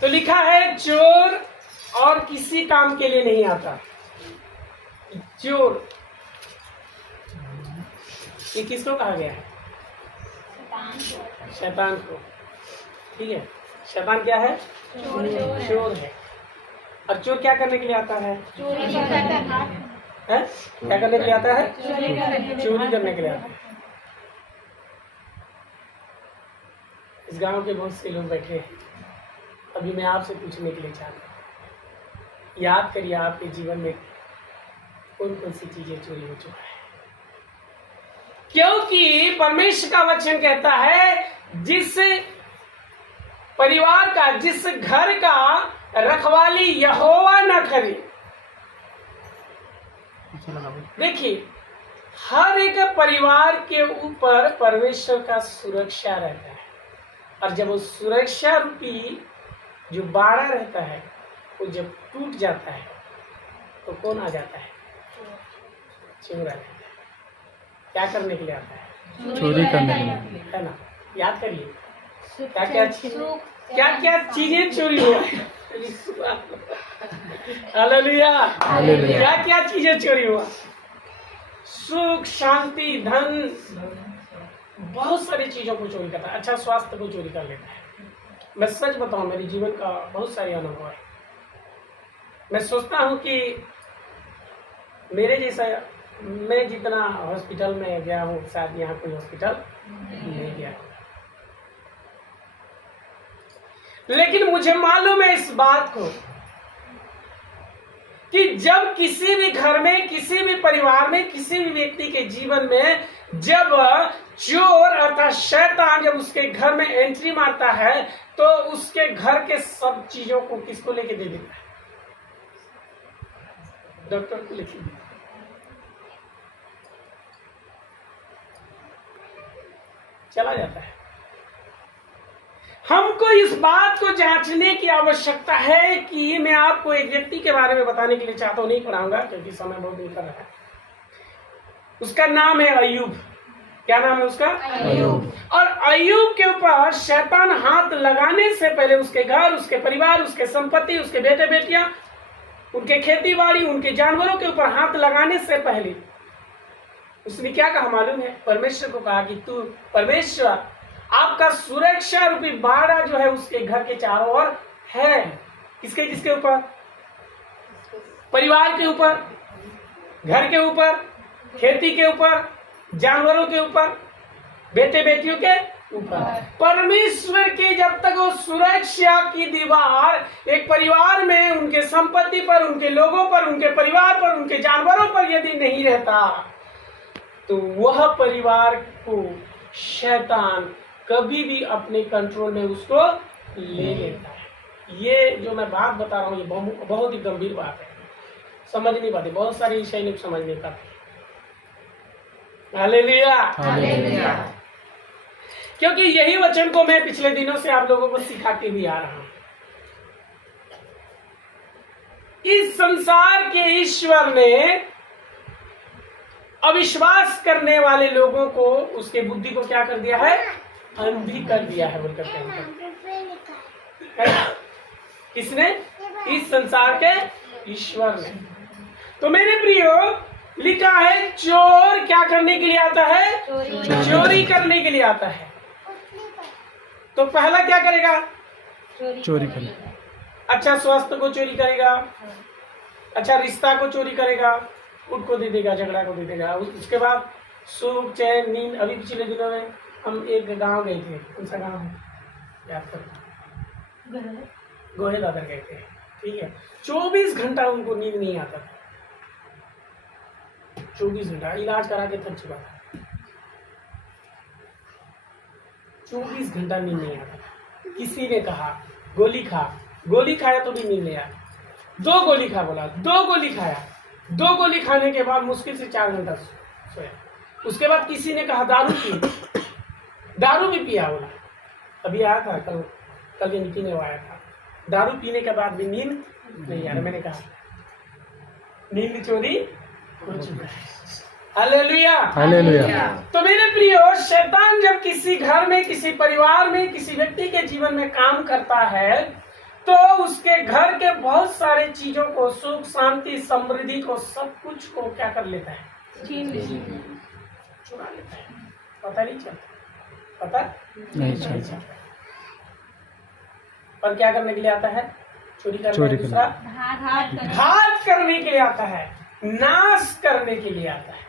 तो लिखा है चोर और किसी काम के लिए नहीं आता। चोर ये किसको कहा गया है? शैतान को। ठीक है, शैतान क्या है? चोर है। और चोर क्या करने के लिए आता है? क्या करने के लिए आता है? चोरी करने के लिए आता है। इस गांव के बहुत से लोग बैठे हैं। अभी मैं आपसे पूछने के लिए चाहता हूँ, याद करिए आपके जीवन में कौन कौन सी चीजें चोरी हो चुका है। क्योंकि परमेश्वर का वचन कहता है जिस परिवार का, जिस घर का रखवाली यहोवा न करे। देखिए, हर एक परिवार के ऊपर परमेश्वर का सुरक्षा रहता है, और जब वो सुरक्षा रूपी जो बाड़ा रहता है वो जब टूट जाता है तो कौन आ जाता है? चोर आ जाता है। क्या करने के लिए आता है? चोरी करने के लिए, है ना? याद करिए क्या क्या चीजें चोरी हुआ है। हालेलुया। क्या क्या चीजें चोरी हुआ? सुख, शांति, धन, बहुत सारी चीजों को चोरी करता है। अच्छा, स्वास्थ्य को चोरी कर लेता है। मैं सच बताऊं, मेरे जीवन का बहुत सारे अनुभव है। मैं सोचता हूं कि मेरे जैसा, मैं जितना हॉस्पिटल में गया हूं शायद यहाँ कोई हॉस्पिटल नहीं गया, लेकिन मुझे मालूम है इस बात को कि जब किसी भी घर में, किसी भी परिवार में, किसी भी व्यक्ति के जीवन में जब चोर अर्थात शैतान जब उसके घर में एंट्री मारता है तो उसके घर के सब चीजों को किसको लेके दे देता है? डॉक्टर को लेके देता है। चला जाता है। हमको इस बात को जांचने की आवश्यकता है कि मैं आपको एक व्यक्ति के बारे में बताने के लिए चाहता हूं, नहीं पढ़ाऊंगा क्योंकि समय बहुत निकल रहा है। उसका नाम है अय्यूब। क्या नाम है उसका? अय्यूब। और अय्यूब के ऊपर शैतान हाथ लगाने से पहले उसके घर, उसके परिवार, उसके संपत्ति, उसके बेटे बेटियां, उनके खेती बाड़ी, उनके जानवरों के ऊपर हाथ लगाने से पहले उसने क्या कहा मालूम है? परमेश्वर को कहा कि तू परमेश्वर, आपका सुरक्षा रूपी बाड़ा जो है उसके घर के चारों ओर है। किसके किसके ऊपर? परिवार के ऊपर, घर के ऊपर, खेती के ऊपर, जानवरों के ऊपर, बेटे बेटियों के ऊपर। परमेश्वर की जब तक वो सुरक्षा की दीवार एक परिवार में, उनके संपत्ति पर, उनके लोगों पर, उनके परिवार पर, उनके जानवरों पर यदि नहीं रहता तो वह परिवार को शैतान कभी भी अपने कंट्रोल में उसको ले लेता है। ये जो मैं बात बता रहा हूँ ये बहुत ही गंभीर बात है। समझ नहीं पाते, बहुत सारे सैनिक समझ नहीं पाते। हालेलुया। हालेलुया। क्योंकि यही वचन को मैं पिछले दिनों से आप लोगों को सिखाते हुए आ रहा हूं। इस संसार के ईश्वर ने अविश्वास करने वाले लोगों को, उसके बुद्धि को क्या कर दिया है? अंधी कर दिया है बोलकर कहते। किसने? इस संसार के ईश्वर ने। तो मेरे प्रियो, लिखा है चोर क्या करने के लिए आता है? चोरी करने के लिए आता है। तो पहला क्या करेगा? चोरी करेगा। अच्छा, स्वास्थ्य को चोरी करेगा। अच्छा, रिश्ता को चोरी करेगा, उठ को दे देगा, झगड़ा को दे देगा। उसके बाद सुख, चैन, नींद। अभी पिछले दिनों में हम एक गांव गए थे। कौन सा गांव है याद करो? गोहे दादर गए थे। ठीक है, 24 घंटा उनको नींद नहीं आता था। 24 घंटा इलाज करा के थक चुका था। 24 घंटा नींद नहीं आता था। किसी ने कहा गोली खा, गोली खाया तो भी नींद नहीं आया। 2 गोली खा बोला, 2 गोली खाया। 2 गोली खाने के बाद मुश्किल से 4 घंटा सोया। उसके बाद किसी ने कहा दारू पी, दारू भी पिया बोला। अभी आया था कल पीने आया था। दारू पीने के बाद भी नींद नहीं आ रहा। मैंने कहा नींद चोरी हो चुका है। हालेलुया। हालेलुया। तो मेरे प्रियो, शैतान जब किसी घर में, किसी परिवार में, किसी व्यक्ति के जीवन में काम करता है तो उसके घर के बहुत सारे चीजों को, सुख शांति समृद्धि को, सब कुछ को क्या कर लेता है? छीन लेती है। चुरा लेता है। पता नहीं चलता, पता नहीं चलता। पर क्या करने के लिए आता है? चोरी करने। चोरी दूसरा घात करने घात करने के लिए आता है, नाश करने के लिए आता है।